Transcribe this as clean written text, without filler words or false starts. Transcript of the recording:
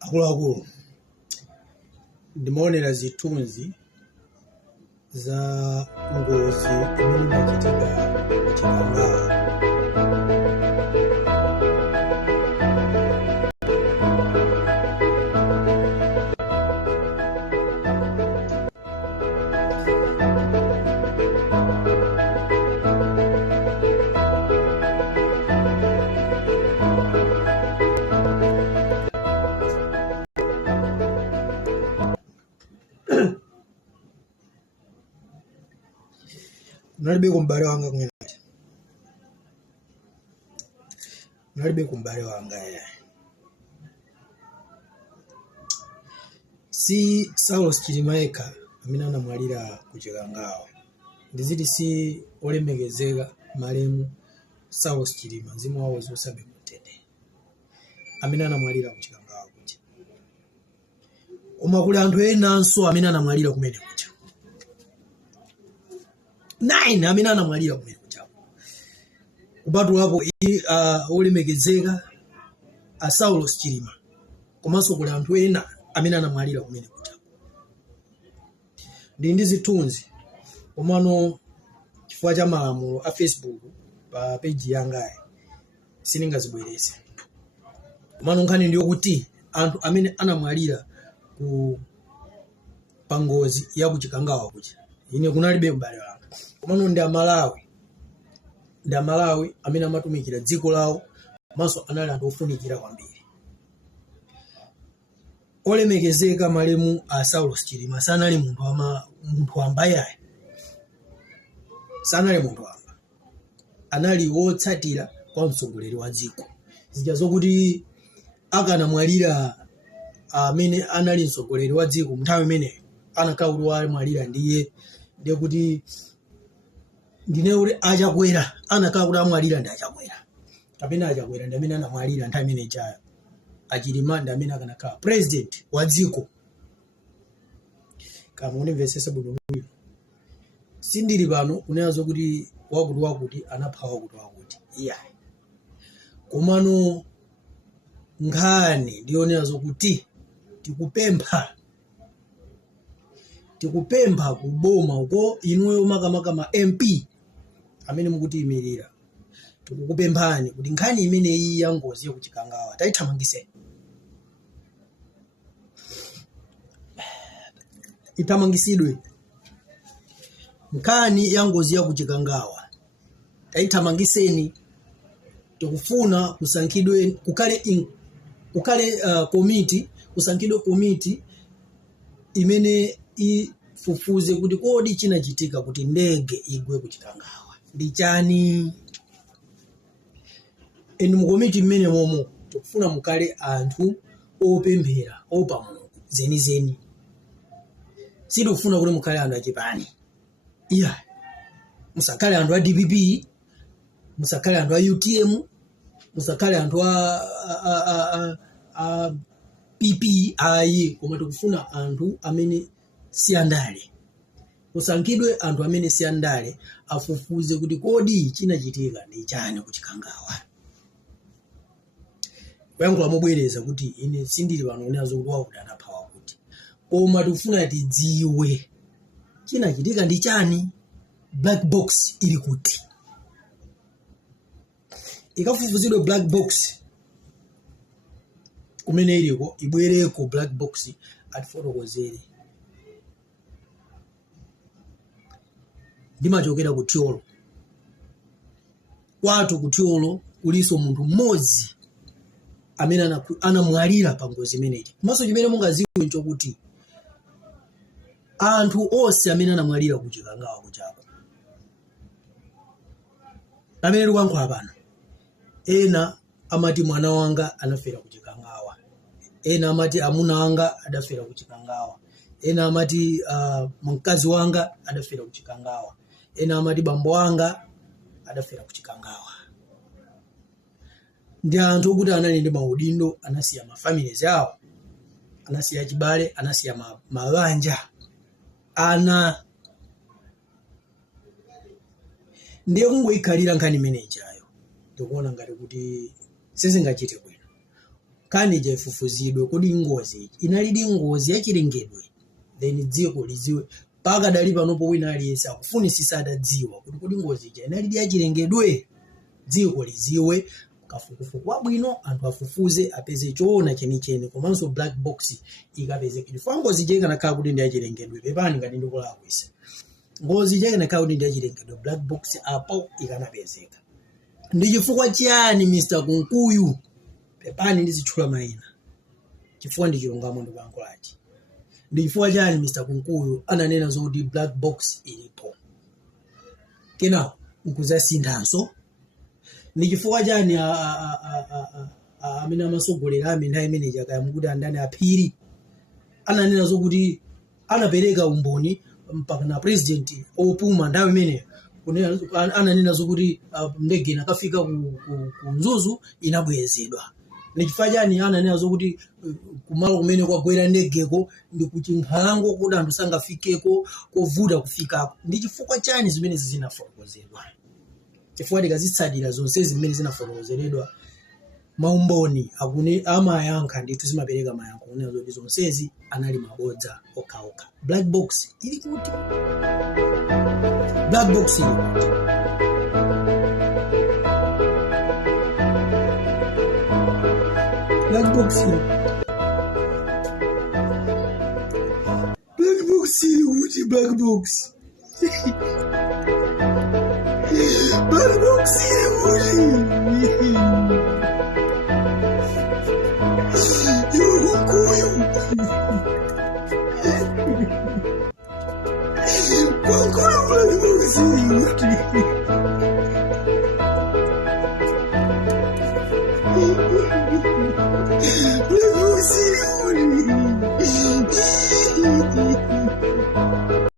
Akuluakulu ndimaonera zitunzi za ngozi imene inachitika kuchipatala. Nalibe kumbale wanga kunyati. Nalibe kumbale wanga ya. Si Saulos Chilimaeka amene anamwalira kuchikangawa. Ndiziti si olemekezeka malemu Saulos Chilima mzimu wawo zosabe mutende. Amene anamwalira kuchikangawa kuja. Koma kuli anthu enanso amene anamwalira kumene kuja. 9 amene anamwalira kumene kuja. Kupatu hapo olemekezeka Saulos Chilima. Komanso kuli anthu ena amene anamwalira kumene kuja. Ndi zitunzi komano chifukwa cha malamulo a Facebook pa page yanga siningazibwereze. Komano nkhani ndiyo kuti anthu amene anamwalira ku pangozi ya kuchikangawa kuja. Ine kunalibe mbale wanga. Komano ndi Amalawi amene amatumikira dziko lawo maso anali anthu ofunikira kwambiri. Olemekezeka malemu a Saulos Chilima sanali munthu wambayayi. Sanali munthu wamba. Anali wotsatira kwa mtsogoleri wa dziko. Zija zokuti akanamwalira amene anali mtsogoleri wa dziko nthawi imene anakauti wamwalira ndiye kuti ndine uri achakwera anakauti amwalira ndi achakwera. Kapena achakwera ndi amene anamwalira nthawi imene cha Achilima ndi amene akanakhala president wa dziko. Kama unimvesesa bwino bwino. Sindili pano kunenazo kuti wakuti anapha wakuti. Iya. Komano nkhani ndionenazo kuti tikupempha kuboma uko inuyo makamaka MP amene mukuti imirira. Tikukupemphani kuti nkhani imene iyi ya ngozi ya kuchikangawa tayithamangiseni. Ithamangisidwe. Nkhani ya ngozi ya kuchikangawa tayithamangiseni. Tikufuna kusankhidwe kukale committee, kusankhidwe committee imene ifufuze kuti kodi chinachitika kuti ndege igwe kuchikangawa ndi chani. Eni mu committee mmene momo tikufuna mukale anthu opemphera opa Mulungu zenizeni. Sitikufuna kuti mukale anthu achipani. Iya. Musakale anthu a DPP, musakale anthu a UTM, musakale anthu a PP ayi, koma tikufuna anthu amene si andale. Kusankhidwe anthu amene si andale afufuze kuti kodi chinachitika ndi chani kuchikangawa. Kuyankhula mobwereza kuti ine sindili pano kunenazo kuti wakuti anapha wakuti. Koma tikufuna tidziwe chinachitika ndi chani. Black box ili kuti. Ikafufuzidwe black box kumene iliko ibwereko black box atifotokozere. Ndimachokera ku Tyolo. Kwatu ku Tyolo kuliso munthu mmodzi amene anamwalira pa ngozi imeneyi. Komanso chimene mungaziwe nchokuti anthu onse amene anamwalira kuchikangawa kuchako amene likuyankhula pano, ena amati mwana wanga anafera kuchikangawa, ena amati amuna wanga adafera kuchikangawa, ena amati mkazi wanga adafera kuchikangawa, ena amati bambo wanga adafera kuchikangawa. Ndi anthu okuti anali ndi maudindo, anasiya mafamilies awo, anasiya chibale, anasiya mabanja, ana. Ndiye kungoikhalira nkhani imenejayo ndikuona ngati kuti sizingachite bwino. Nkhani ija ifufuzidwe kuti ngozi inalidi ngozi yachilengedwe, then dziko lidziwe. Paka dali panopo wina aliyense akufunisisa adadziwa kuti ngozi ija inalidi yachilengedwe, dziko lidziwe. Kafukufuku wabwino anthu afufuze apeze choona chenicheni, komanso black box ikapezeka. Chifukwa ngozi ija ikanakhala kuti ndi yachilengedwe, pepani ngati ndikulakwisa. Ngozi ija ikanakhala kuti ndi yachilengedwe, black box apo ikanapezeka. Ndi chifukwa chiyani Mr. Kunkuyu, pepani ndizitchula mayina, chifukwa ndi chilungamo ndikuyankhulachi. Ndi chifukwa chiyani Mr. Kunkuyu ananena zokuti black box ilipo, kenawo nkuzasinthanso? Ndi chifukwa chani amene amasogolera nthawi imeneyi akayamukuti andani Aphiri ananena zokuti anapereka umboni mpaka na president opuma nthawi imeneyi ananena zokuti ndege inakafika ku Mzuzu inabwezedwa. Ndi chifukwa chani ananena zokuti kumalo kumene kwagwera ndegeko ndi kuchinkhalango kuti anthu sangafikeko kovuta kufikako? Ndi chifukwa chani zimene zinafotokozedwa? Chifukwa tikazitsatira zonse zimene zinafotokozeredwa, maumboni amayankha ndithu zimapereka mayankho kunena zoti zonsezi anali mabodza okhaokha. Black box ili kuti? Black box ili kuti? Black box ili? Black box ili kuti? Black box Black box ili kuti? Kunkuyu Black box ili kuti? Black box ili kuti?